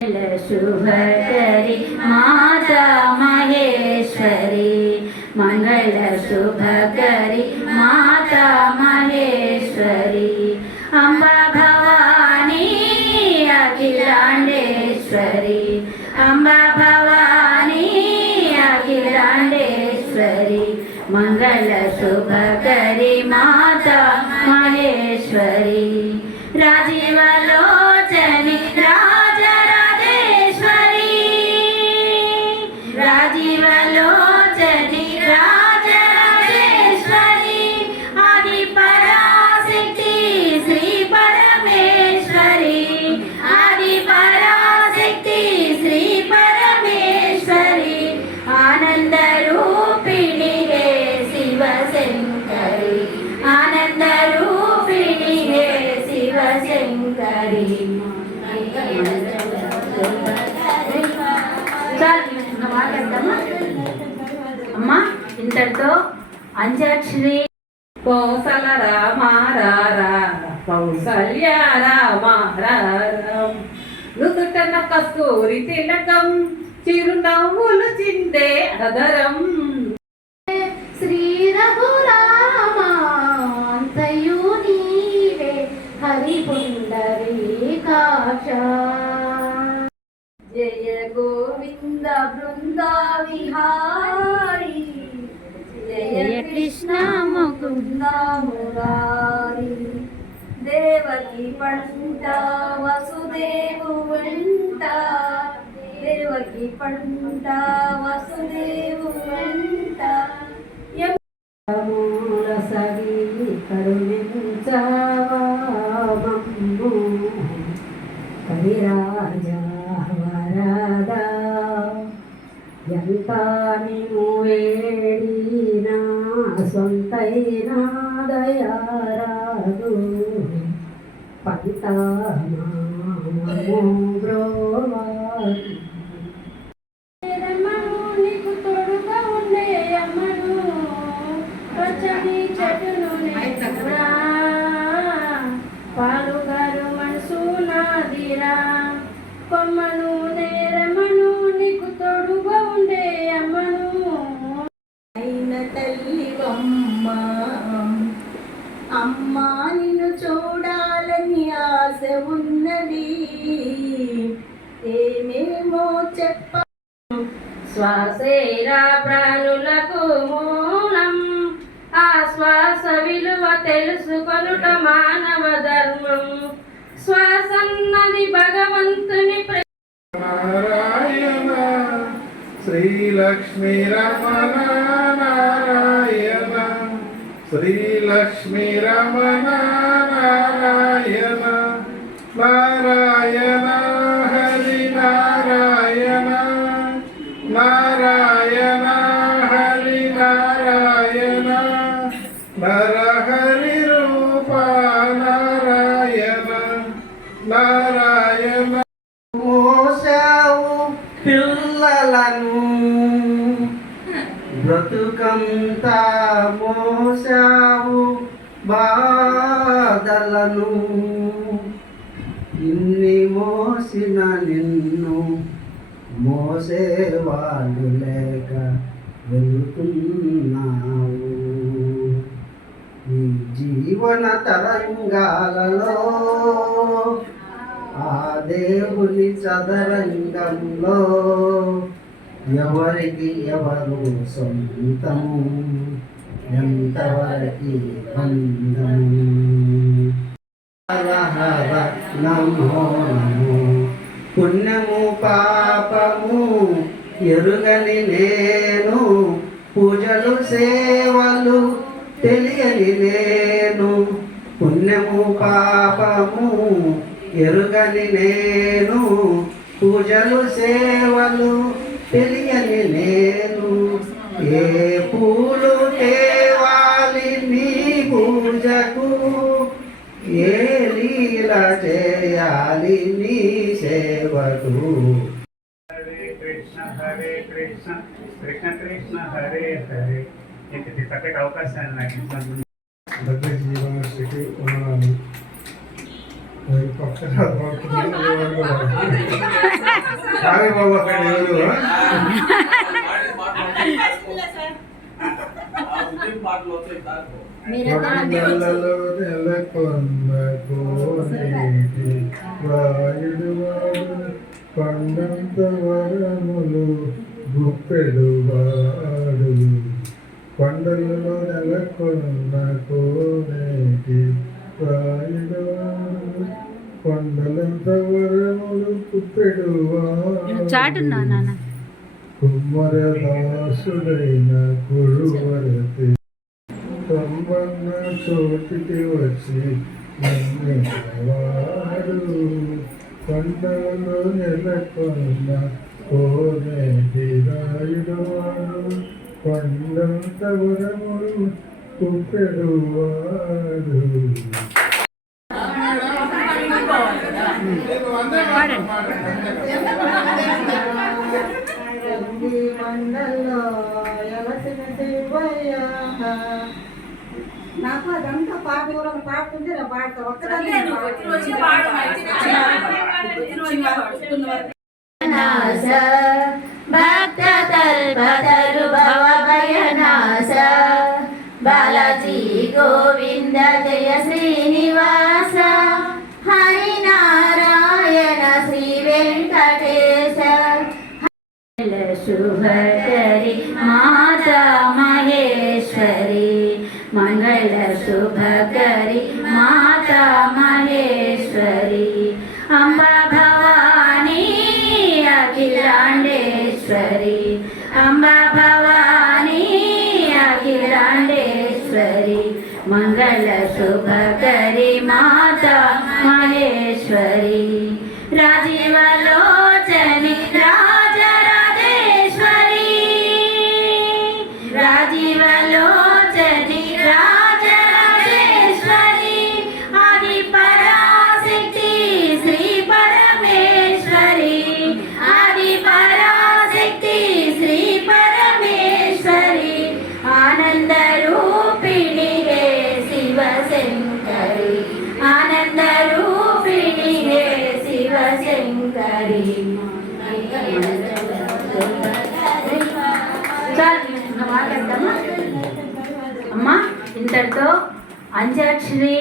शुभकरी माता महेश्वरी, मंगल शुभकरी माता महेश्वरी, अम्बा भवानी अखिलांडेश्वरी, अम्बा भवानी अखिलांडेश्वरी, मंगल शुभकरी माता महेश्वरी, राजीवलोचनी राजीवलोचनी राजराजेश्वरी, आदि पराशक्ति श्री परमेश्वरी, आदि पराशक्ति श्री परमेश्वरी, आनंद रूपिणी हे शिवशंकरी, आनंद रूपिणी हे शिवशंकरी। అమ్మా ఇంతటితో అంత్యాక్షరి. కోసల రామారా కౌసల్య రామారాం, నుదుటన కస్తూరి తిలకం, చిరునవ్వులు చిందే అదరం. శ్రీ రఘురామాంతయు నీవే హరి పుండరీకాక్ష, జయ గోవింద బృందా విహారీ, జయ కృష్ణ ముకుంద మురారి, దేవకి పంట వసుదేవు వెంట, దేవకి పంట వసుదేవు వెంట, రసవి కరుణించవా మమ్ము కవిరాజా వరదా, ఎంత నీవు వేడినా సొంతైనా దయారాదు, పంతనామము బ్రోవా. నీకు తోడుగా ఉండే అమ్మను, పచ్చని చెట్టును పాలుగారు మనసు నాదిరా, కొమ్మను నేరమను నీకు తోడుగా ఉండే అమ్మను, అయిన తల్లివమ్మ అమ్మా నిన్ను చూడాలని ఆశ ఉన్నది, ఏమేమో చెప్ప. శ్వాసేరా ప్రాణులకు మూలం, ఆ శ్వాస విలువ తెలుసుకొనుట మానవ ధర్మం, శ్వాసన్నది భగవంతుని. నారాయణ శ్రీలక్ష్మీ రమణ నారాయణ, శ్రీలక్ష్మీ రమణ నారాయణ, నారాయణ హరి నారాయణ, నారాయణ హరి నారాయణ, నరహరి రూప నారాయణ, నారాయణ. మోసావు పిల్లలను బ్రతుకంతా, మోసావు బాధలను, ఇన్ని మోసిన నిన్ను మోసేవాళ్ళు లేక వెళుతున్నావు. ఈ జీవన తరంగాలలో ఆ దేవుని చదరంగంలో ఎవరికి ఎవరు సొంతము, ఎంతవరకు బంధము. హర నమో నమో, పుణ్యము పాపము ఎరుగని నేను, పూజలు సేవలు తెలియని నేను, పుణ్యము పాపము ఎరుగని నేను, పూజలు సేవలు తెలియని నేను, ఏ పూలు తేవాలి నీ పూజకు, ఏ లీల చేయాలి నీ సేవకు. హరే కృష్ణ కృష్ణ కృష్ణ హరే హరే. నీకు చక్కటి అవకాశాన్ని నాకు ఇచ్చినందుకు జీవనశ్రీకి ఉన్నాను. పక్కన సాయిబాబా అక్కడ ఎవరు కొండలలో నెలకొన్న కోనేటి వాయుడు వాడు కొండంత వరములు గుప్పెడు వాడు కొండలలో నెలకొన్న కోనేటి వాయుడు వాడు కొండలంత వరములు గుప్పెడు చాటున్నా నాన్న కుమ్మరదాసుడైన కురువరతి సంబన్న చోటికి వచ్చి నన్నవాడు కొండలలో నెలకొన్న కోనేటి రాయుడు వాడు కొండంత వరములు కుప్పెడు వాడు. మండల్లో ఎవసిన శివయ్య నాకు అదంతా పాట కూడా పాడుతుంటే నా పాట ఒక్కదాన్ని భక్త తల్పతరు భవ భయనాశ బాలాజీ గోవింద జయ శ్రీనివాస హరినారాయణ శ్రీ వెంకటేశ శుభకరి మాతా మహేశ్వరి మంగళ శుభకరి మాతా మహేశ్వరి అంబా భవానీ అఖిలాండేశ్వరి అంబా భవానీ అఖిలాండేశ్వరి మంగళ శుభకరి మాతా మహేశ్వరి రాజీవలోచని రాజరాజేశ్వరి రాజీవలోచని రాజరాజేశ్వరి ఆది పరాశక్తి శ్రీ పరమేశ్వరి ఆది పరాశక్తి శ్రీ పరమేశ్వరి ఆనంద రూపిణి హే శివశంకరి ఆనంద రూపిణి హే శివశంకరి. అమ్మా ఇంతటితో అంత్యాక్షరి